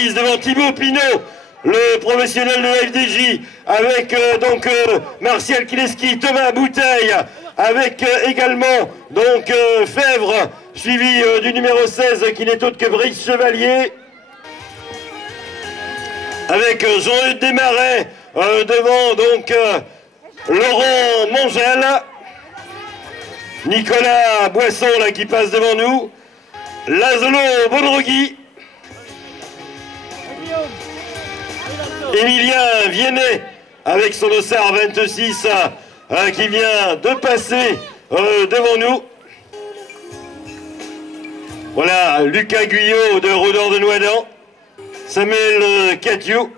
Fabrice devant Thibaut Pinot, le professionnel de la FDJ, avec Martial Kileski, Thomas Bouteille, avec également Fèvre, suivi du numéro 16 qui n'est autre que Brice Chevalier, avec Jean-Eudes Desmarais devant Laurent Mongel, Nicolas Boisson là qui passe devant nous, Laszlo Bodrogui, Emilien Viennet avec son dossard 26 qui vient de passer devant nous. Voilà, Lucas Guyot de Rodor de Noadan, Samuel Catiou.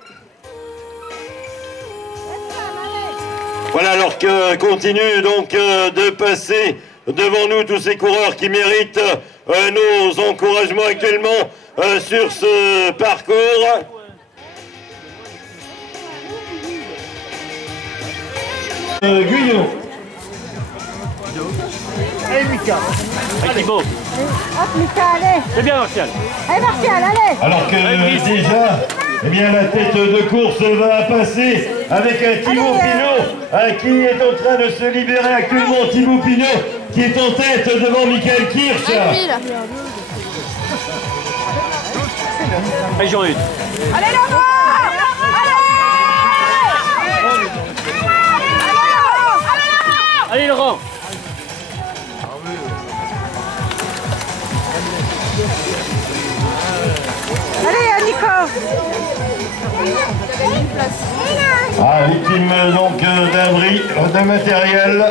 Voilà, alors que continue de passer devant nous tous ces coureurs qui méritent nos encouragements actuellement sur ce parcours. Guyot. Allez Mika. Allez Thibaut. Hop Mika, allez. C'est bien Martial. Allez Martial, allez. Alors que déjà, eh bien, la tête de course va passer avec Thibaut Pinot qui est en train de se libérer actuellement. Thibaut Pinot qui est en tête devant Michael Kirch. Allez Jean-Eudes. Allez Laurent. Allez Laurent. Allez Nico. Ah, victime d'un bris de matériel.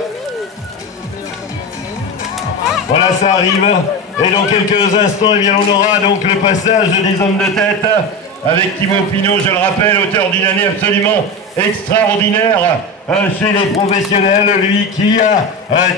Voilà, ça arrive. Et dans quelques instants, eh bien, on aura donc le passage des hommes de tête avec Thibaut Pinot, je le rappelle, auteur d'une année absolument extraordinaire chez les professionnels, lui qui a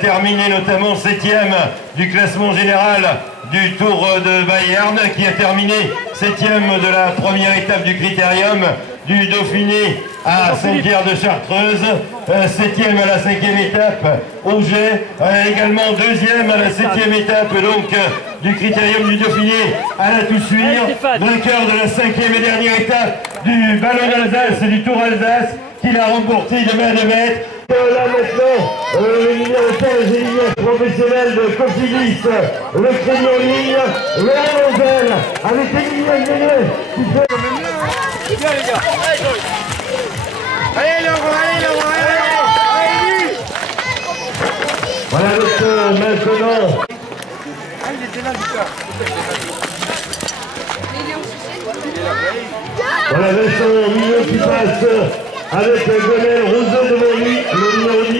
terminé notamment 7e du classement général du Tour de Bayern, qui a terminé 7e de la première étape du Critérium du Dauphiné à Saint-Pierre-de-Chartreuse, 7e à la 5e étape au Jet, également 2e à la 7e étape du Critérium du Dauphiné à la Toussuire, vainqueur de la 5e et dernière étape du Ballon d'Alsace et du Tour Alsace, qu'il a remporté de main de maître. Là maintenant, le numéro 15 et ligne professionnel de Cofidis, le crédit en ligne, Laurent Mongel, avec Emilien Viennet qui fait... Viens les gars. Allez Laurent, allez Laurent, allez Laurent. Voilà donc maintenant. Il était là Lucas. Voilà Vincent Mignot qui passe avec Gonel Rousseau devant lui, le numéro 10.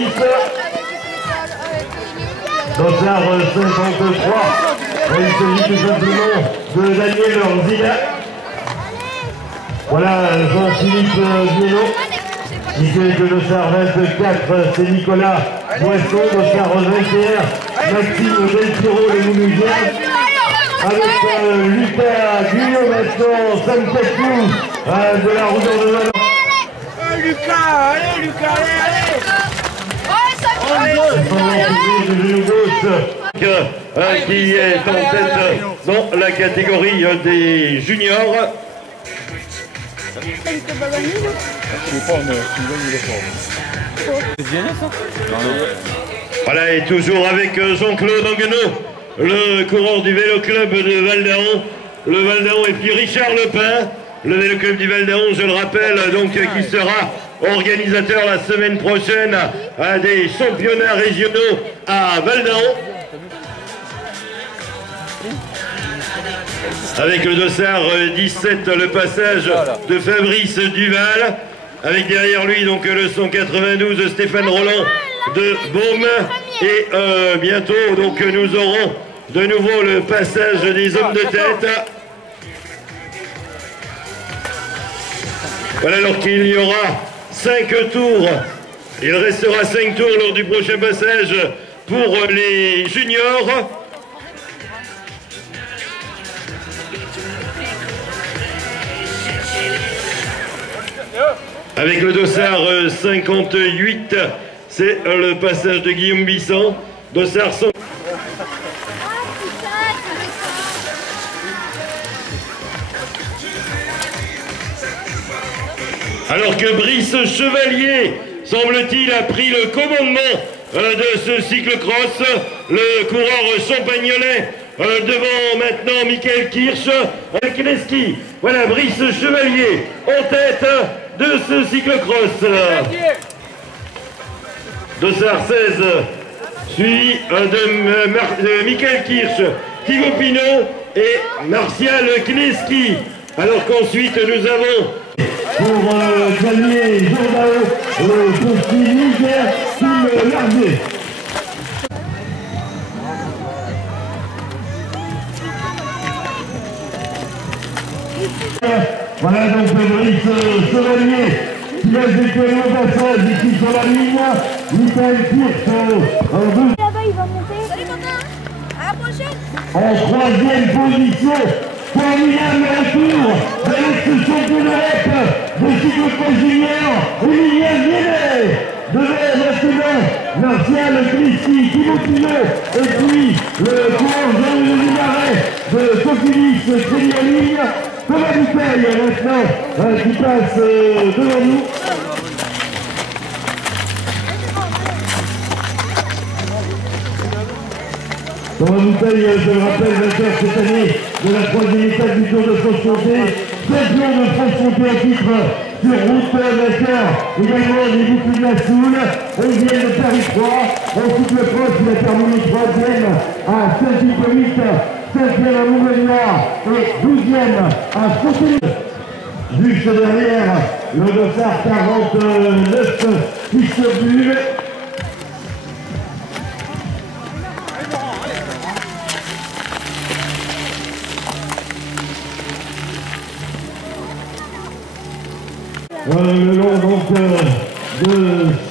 Dossard 53. Il s'agit tout simplement de Daniel Orzila. Voilà Jean-Philippe Bielot. Il fait que dossard 24, c'est Nicolas Boisson. Dossard 21, Maxime Delpiro, le Moulousien. Avec Lucas Guyot maintenant, Sam Cacou de la route de Valence. Lucas, allez Lucas, allez, allez. Qui est en tête dans la catégorie des juniors. Voilà, et toujours avec Jean-Claude Anguenot, le coureur du vélo club de Val-d'Aon. Le Val-d'Aon et puis Richard Lepin, le vélo club du Val-d'Aon, je le rappelle, qui sera organisateur la semaine prochaine à des championnats régionaux à Val-d'Aon. Avec le dossard 17, le passage de Fabrice Duval. Avec derrière lui le 192 Stéphane Roland de Baume. Et bientôt nous aurons de nouveau le passage des hommes de tête. Voilà, alors qu'il y aura 5 tours. Il restera 5 tours lors du prochain passage pour les juniors. Avec le dossard 58, c'est le passage de Guillaume Bisson. Dossard 100. Alors que Brice Chevalier, semble-t-il, a pris le commandement de ce cyclocross, le coureur champagnolais devant maintenant Michael Kirsch avec Kleski. Voilà Brice Chevalier en tête de ce cyclocross. Dossard 16 suivi de Michael Kirsch, Thibaut Pinot et Martial Kleski. Alors qu'ensuite nous avons pour Xavier Jourdao pour Niger, Tim Lardier. Voilà donc Brice Chevalier qui va effectuer le passage ici sur la ligne. Michael Kirsch là-bas il va monter. Salut Quentin, à la prochaine. En troisième position. Formidable retour de l'ex-champion d'Europe de cyclocross junior, Emilien Viennet, devant maintenant Martial Kleski, Thibaut Pinot, et puis le coureur Jean-Louis Marais de Coquilis Crédit Thomas Bouteille maintenant qui passe devant nous. Thomas Bouteille, je le rappelle, vainqueur cette année de la troisième étape du Tour de France-Comté, champion de France-Comté en titre sur route, vainqueur également des boucles de la Soule, 11e de Paris 3, ensuite le cross, il a terminé 3e à Saint-Hippolyte, 5e à Montbéliard et 12e à Fontainebleau. Juste derrière, le dossard 49 qui se bulle. Le long donc de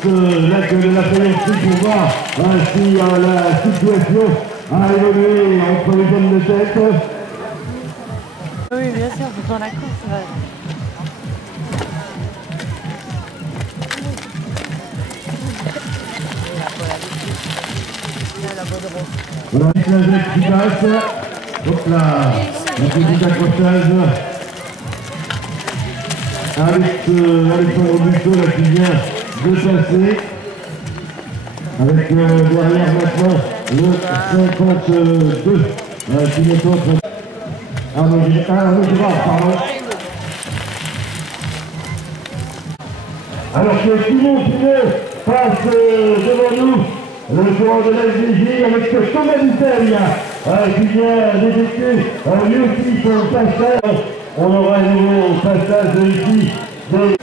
ce lac de la Pénétrie pour voir si la situation a évolué entre les hommes de tête. Oui, bien sûr, c'est pour la course. Ouais. Voilà, la jette qui passe. Hop là, un petit accrochage. Avec Alexandre Buteau là qui vient de passer. Avec derrière maintenant le 52 qui est autre. Arnaud Girard, pardon. Alors que Thibaut Pinot passe devant nous, le coureur de la SDJ avec Thomas Bouteille qui vient d'effectuer lui aussi son passage. On aura un nouveau passage ici des...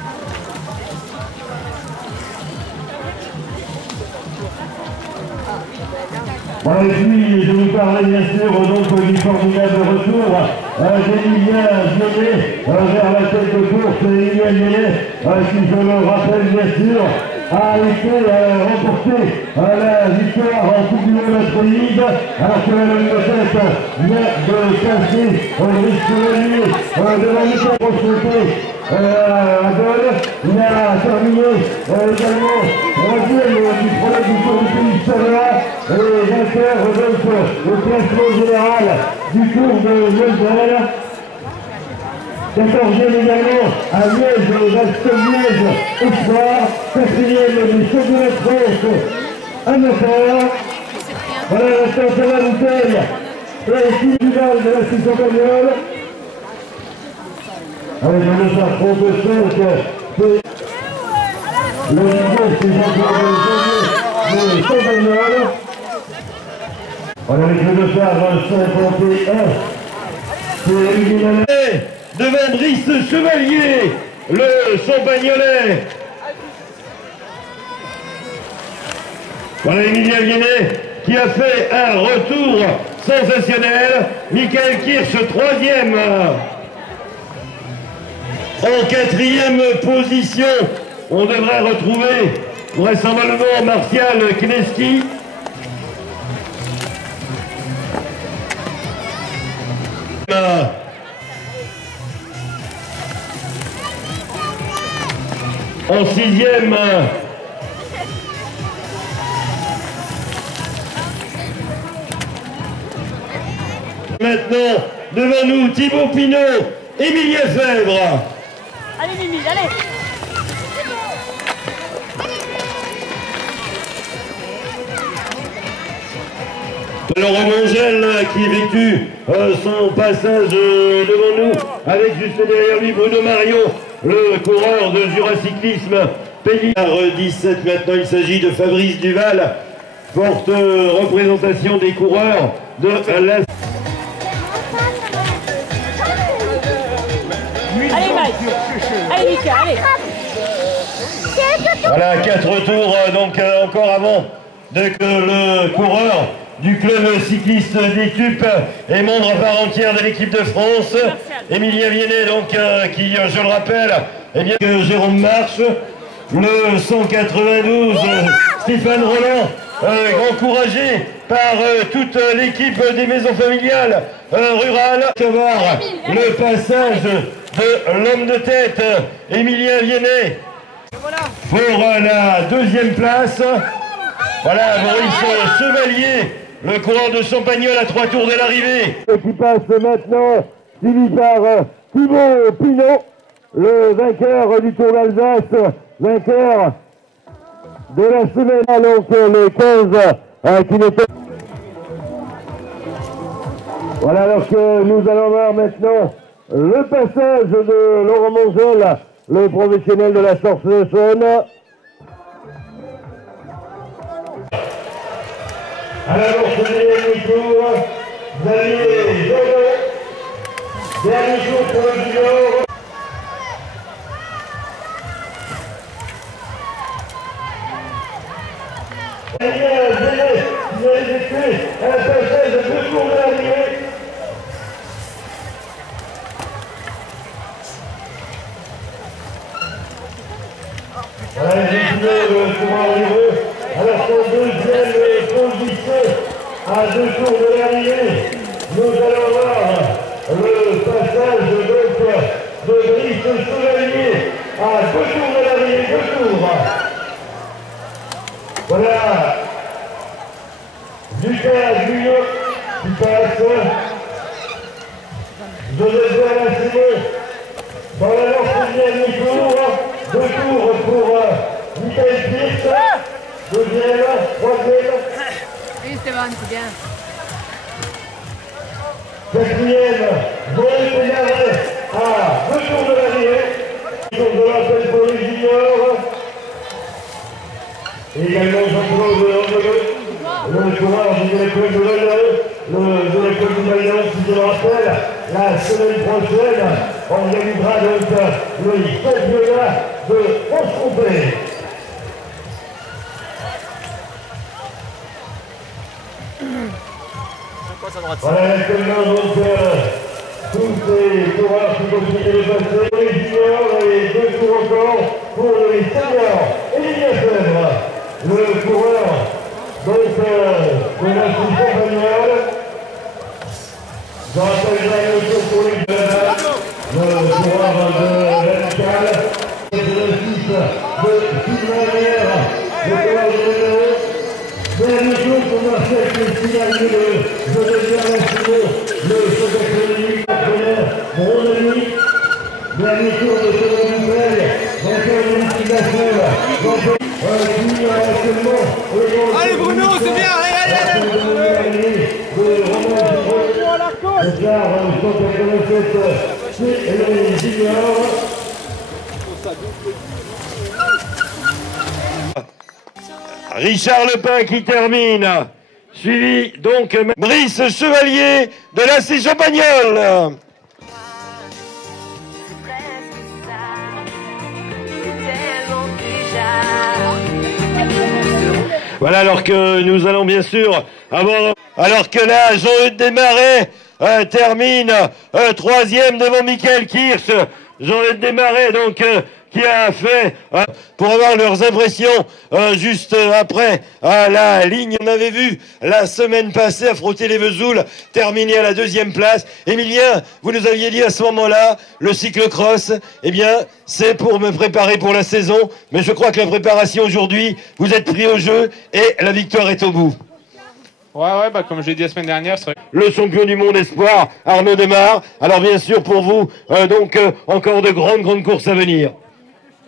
Bon, et puis je vous parlais bien sûr donc du formidable retour d'Emilien Viennet vers la tête de course. Emilien Viennet qui, je le rappelle bien sûr, a été remporté la victoire en Coupe du Monde Astrolide, alors que la ligne de tête vient de casser Brice Chevalier devant Michel Rocheté à Dole. Il a terminé également troisième du problème du Tour du Pays de Savoie et vainqueur donc au classement général du Tour de Moselle. 14e également à Liège, Bastogne-Liège, Espoir, 4e du championnat de France amateur. Voilà l'instant de la bouteille et Philippe Duval de la Suisse espagnole. Avec un dossard 35, c'est le niveau, c'est Jean-Claude de Champagnol. Voilà avec le dossard 51, c'est Emilien devant Brice Chevalier, le Champagnolais. Voilà Emilien Viennet qui a fait un retour sensationnel. Michael Kirsch 3e. En 4e position, on devrait retrouver vraisemblablement Martial Kleski. En 6e, maintenant devant nous Thibaut Pinot, Emilien Fèvre. Allez Mimi, allez. Laurent Mongel qui effectue son passage devant nous, avec juste derrière lui Bruno Marion, le coureur de Jura Cyclisme Pays. 17 maintenant, il s'agit de Fabrice Duval, forte représentation des coureurs de la... Allez Mike. Allez Mika, allez. Voilà, 4 tours donc encore avant que le coureur du club cycliste d'Étupe et membre à part entière de l'équipe de France, Emilien Viennet, donc qui, je le rappelle, eh bien, que Jérôme Marche, le 192, Stéphane Roland, encouragé par toute l'équipe des maisons familiales rurales. Le passage de l'homme de tête, Emilien Viennet, pour la deuxième place. Voilà, Maurice Chevalier, le coureur de Champagnol à 3 tours de l'arrivée. Qui passe maintenant, suivi par Thibaut Pinot, le vainqueur du Tour d'Alsace, vainqueur de la semaine, donc le 15 qui n'était... Voilà, alors que nous allons voir maintenant le passage de Laurent Mongel, le professionnel de la Sorce de Saône. Alors, ce dernier tour, Xavier Jolot, dernier tour pour le junior. Daniel Zélet, qui a effectué un passage de 2 tours de l'arrivée. Voilà, les juniors seront arrivés à son deuxième position à 2 tours de l'arrivée. Nous allons voir le passage de Brice Chevalier à 2 tours de l'arrivée, 2 tours. Voilà, Lucas Guyot qui passe, Joseph Verlassimo dans la lance du dernier tour, 2 tours pour Michael Pierce, deuxième, troisième. Oui Stéphane, c'est bien. Quatrième, Joël Pénaret à 2 tours de l'arrivée. De l'appel pour les juniors. Et également Jean-Claude André, le coureur du l'école de Valence, de l'école de Valence, qui je le rappelle, la semaine prochaine, on organisera donc le championnat de Franche-Comté. Voilà actuellement donc tous ces coureurs qui continuent de passer, pour les juniors et 2 tours encore pour les seniors. Emilia Fèvre, le coureur donc de la Champagnole. Je rappelle le tour pour les le coureur de l'Amical, de la Suisse de Sylvain, le coureur de l'Euro. Dernier jour pour Marcel Christine, le Joseph Verlassimo, le chef économique, mon ami. Dernier tour de Thomas Dubreuil, vainqueur de l'utilisation, actuellement. Allez Bruno, c'est bien, allez. Richard Lepin qui termine, suivi donc Brice Chevalier de la C Champagnole. Voilà, alors que nous allons bien sûr avoir... Alors que là, Jean-Eudes Desmarais termine 3e devant Michael Kirsch. Jean-Eudes Desmarais, donc, qui a fait, pour avoir leurs impressions, juste après la ligne. On avait vu la semaine passée à frotter les Vesouls, terminer à la 2e place. Emilien, vous nous aviez dit à ce moment-là, le cyclocross, eh bien, c'est pour me préparer pour la saison. Mais je crois que la préparation aujourd'hui, vous êtes pris au jeu et la victoire est au bout. Ouais, bah comme je l'ai dit la semaine dernière, c'est vrai. Le champion du monde espoir, Arnaud Demar. Alors bien sûr pour vous, encore de grandes courses à venir.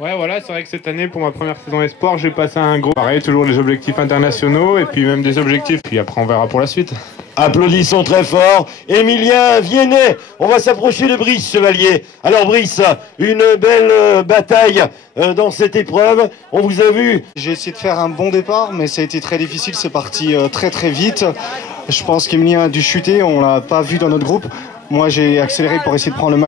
Ouais, voilà, c'est vrai que cette année, pour ma première saison Espoir, j'ai passé un gros... Pareil, toujours les objectifs internationaux et puis même des objectifs. Puis après, on verra pour la suite. Applaudissons très fort Emilien Viennet. On va s'approcher de Brice Chevalier. Alors Brice, une belle bataille dans cette épreuve. On vous a vu. J'ai essayé de faire un bon départ, mais ça a été très difficile. C'est parti très très vite. Je pense qu'Emilien a dû chuter. On l'a pas vu dans notre groupe. Moi, j'ai accéléré pour essayer de prendre le match.